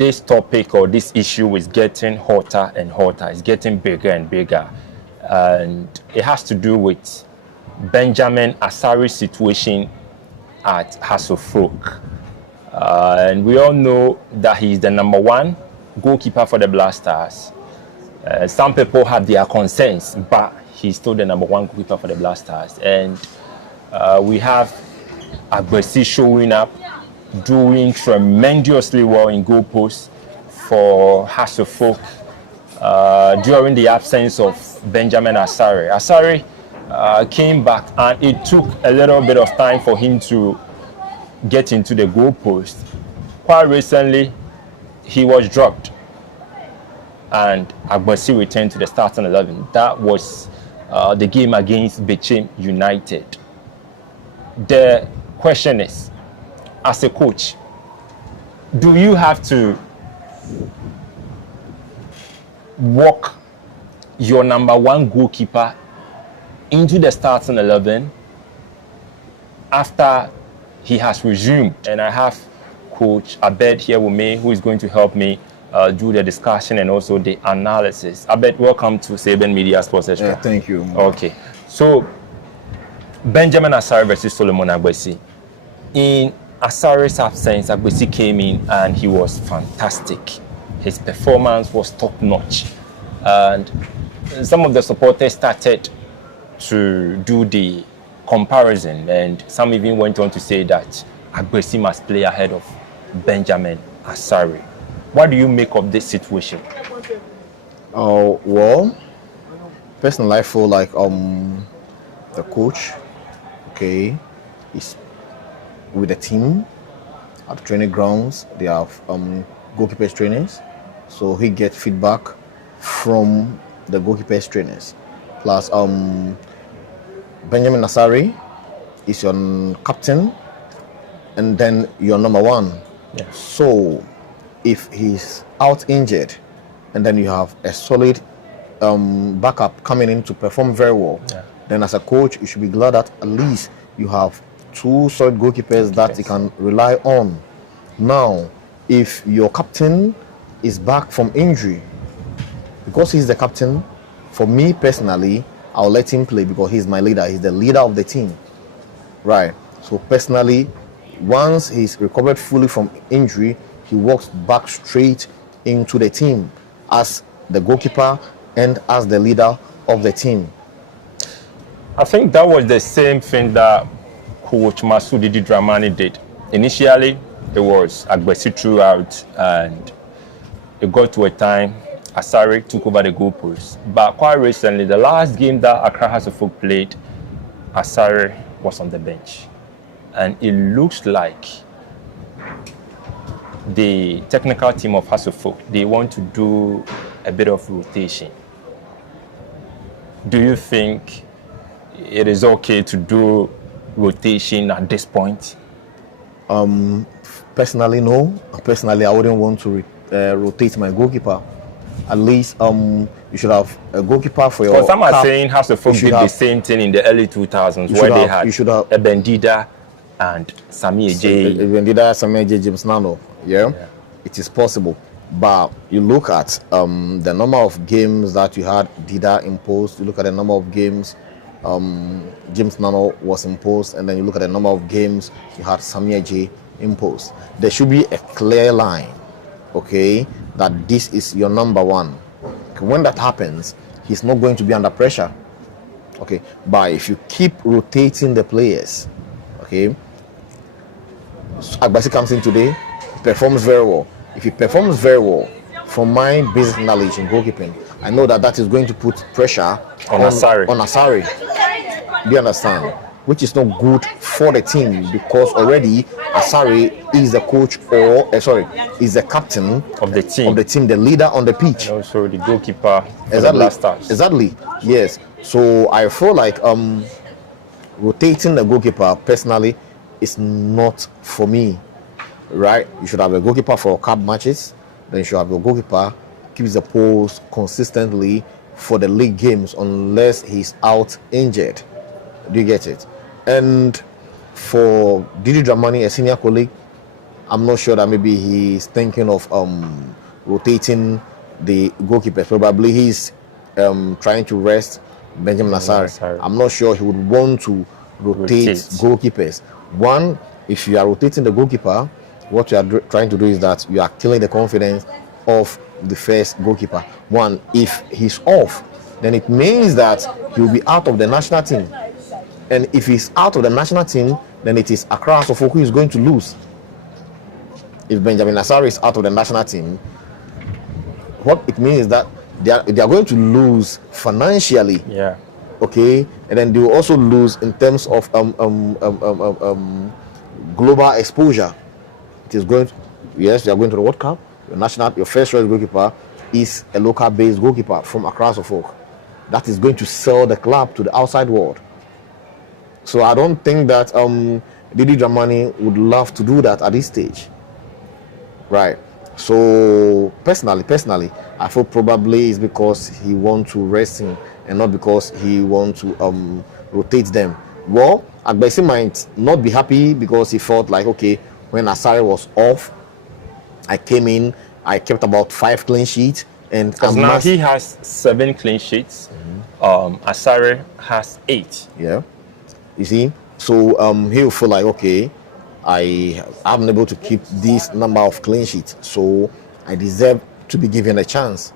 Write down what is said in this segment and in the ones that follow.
this topic or this issue is getting hotter and hotter. It's getting bigger and bigger. And it has to do with Benjamin Asare's situation at Hearts of Oak. And we all know that he's the number one goalkeeper for the Black Stars. Some people have their concerns, but he's still the number one goalkeeper for the Black Stars. And we have Agbasi showing up, doing tremendously well in goal posts for Hearts of Oak during the absence of Benjamin Asare. Asare came back, and it took a little bit of time for him to get into the goal post. Quite recently, he was dropped, and Agbasi returned to the starting 11. That was the game against Bechem United. The question is, as a coach, do you have to walk your number one goalkeeper into the starting 11 after he has resumed? And I have Coach Abed here with me, who is going to help me do the discussion and also the analysis. Abed, welcome to Saban Media Sports Extra. Yeah, thank you. Okay, so Benjamin Asare versus Solomon Agbasi. In Asare's absence, Agbasi came in and he was fantastic. His performance was top-notch. And some of the supporters started to do the comparison, and some even went on to say that Agbasi must play ahead of Benjamin Asare. What do you make of this situation? Oh, well, personally, I feel like the coach, okay, is with the team at the training grounds. They have goalkeepers trainers, so he gets feedback from the goalkeepers trainers. Plus, Benjamin Asare is your captain, and then your number one. Yeah. So, if he's out injured, and then you have a solid backup coming in to perform very well, then as a coach, you should be glad that at least you have two solid goalkeepers that you can rely on. Now, if your captain is back from injury, because he's the captain, for me personally, I'll let him play because he's my leader. He's the leader of the team, right? So personally, once he's recovered fully from injury, he walks back straight into the team as the goalkeeper and as the leader of the team. I think that was the same thing that Coach Didi Dramani did. Initially, it was Agbasi throughout, and it got to a time Asare took over the goalpost. But quite recently, the last game that Accra Hearts of Oak played, Asare was on the bench. And it looks like the technical team of Hearts of Oak, they want to do a bit of rotation. Do you think it is okay to do rotation at this point? Personally, no. Personally, I wouldn't want to rotate my goalkeeper. At least you should have a goalkeeper for your. Because some are saying Hearts of Oak did the same thing in the early 2000s, where they had Ebendida and Sami J. Ebendida, Sami J, James Nano. Yeah, it is possible. But you look at the number of games that you had Dida imposed, you look at the number of games James Nano was imposed, and then you look at the number of games you had Samia J imposed. There should be a clear line, okay, that this is your number one. When that happens, he's not going to be under pressure, okay. But if you keep rotating the players, okay, Agbasi comes in today, performs very well. If he performs very well, from my basic knowledge in goalkeeping, I know that is going to put pressure on Asare. Do you understand? Which is not good for the team, because already Asare is the coach, is the captain of the team, the leader on the pitch. And also the goalkeeper. Exactly. Yes. So I feel like rotating the goalkeeper personally is not for me. Right? You should have a goalkeeper for cup matches. Then you should have a goalkeeper keeps the post consistently for the league games, unless he's out injured. Do you get it? And for Didi Dramani, a senior colleague, I'm not sure that maybe he's thinking of rotating the goalkeepers. Probably he's trying to rest Benjamin Asare. I'm not sure he would want to rotate goalkeepers. One, if you are rotating the goalkeeper, what you are trying to do is that you are killing the confidence of the first goalkeeper. One, if he's off, then it means that he will be out of the national team. And if he's out of the national team, then it is Accra Hearts of Oak who is going to lose. If Benjamin Asare is out of the national team, what it means is that they are going to lose financially. Yeah. Okay, and then they will also lose in terms of global exposure. It is going to, yes, they are going to the World Cup. Your first choice goalkeeper is a local-based goalkeeper from Accra Hearts of Oak. That is going to sell the club to the outside world. So I don't think that Didi Dramani would love to do that at this stage. Right. So personally, I feel probably it's because he wants to rest him and not because he wants to rotate them. Well, Agbasi might not be happy because he felt like, okay, when Asare was off, I came in, I kept about 5 clean sheets, and because now he has 7 clean sheets. Asare has 8. Yeah, you see, so he'll feel like, okay, I haven't been able to keep this number of clean sheets, so I deserve to be given a chance.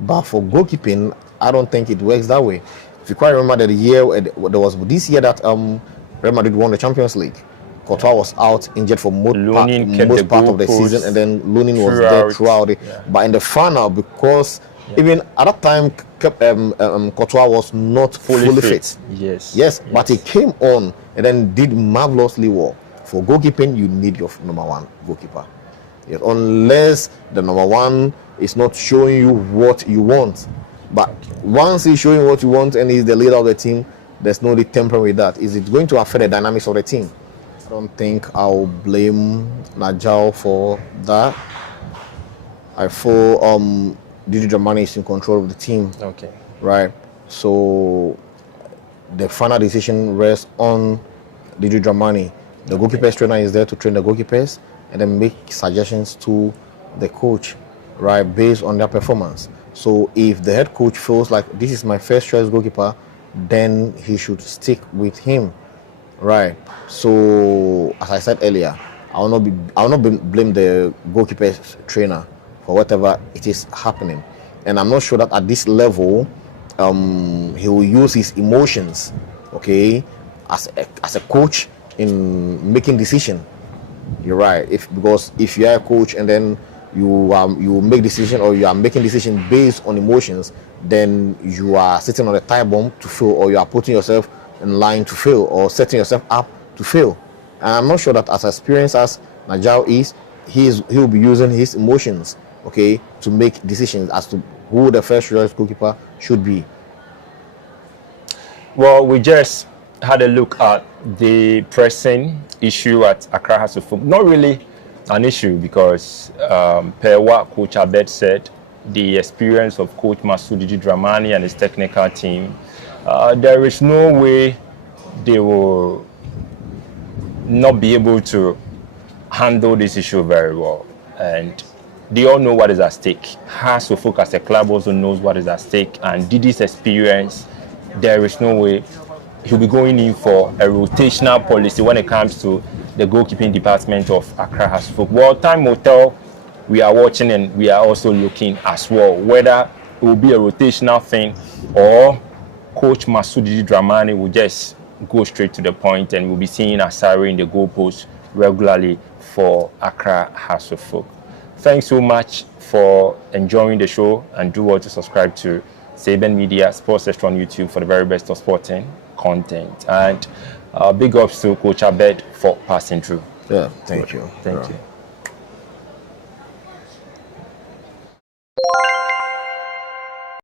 But for goalkeeping, I don't think it works that way. If you quite remember that there was this year that Real Madrid won the Champions League. Courtois was out injured for most part of the season, and then Lunin was there throughout it. Yeah. But in the final, because even at that time, Courtois was not fully fit. Yes, but he came on and then did marvelously well. For goalkeeping, you need your number 1 goalkeeper. Yes, unless the number 1 is not showing you what you want. But once he's showing what you want and he's the leader of the team, there's no need tampering with that. Is it going to affect the dynamics of the team? I don't think I'll blame Najal for that. I feel Didi Dramani is in control of the team. Okay. Right. So the final decision rests on Didi Dramani. The goalkeepers trainer is there to train the goalkeepers and then make suggestions to the coach, right, based on their performance. So if the head coach feels like this is my first choice goalkeeper, then he should stick with him. Right. So as I said earlier, I will not blame the goalkeeper trainer for whatever it is happening. And I'm not sure that at this level he will use his emotions, okay, as a coach in making decision. You're right. Because if you are a coach and then you make decision, or you are making decision based on emotions, then you are sitting on a time bomb to fail, or you are putting yourself in line to fail, or setting yourself up to fail. And I'm not sure that as experienced as Najal is, he'll be using his emotions, okay, to make decisions as to who the first choice goalkeeper should be. Well, we just had a look at the pressing issue at Accra Hearts of Oak. Not really an issue, because per what Coach Abed said, the experience of Coach Didi Dramani and his technical team, there is no way they will not be able to handle this issue very well. And they all know what is at stake. Hearts of Oak as a club also knows what is at stake, and Didi's experience, there is no way he'll be going in for a rotational policy when it comes to the goalkeeping department of Accra Hearts of Oak. Well, time will tell. We are watching and we are also looking as well whether it will be a rotational thing, or Coach Didi Dramani will just go straight to the point and we'll be seeing Asare in the goalpost regularly for Accra Hearts of Oak. Thanks so much for enjoying the show, and do well to subscribe to Saban Media Sports Extra on YouTube for the very best of sporting content. And big ups to Coach Abed for passing through. Yeah, thank you. Thank you.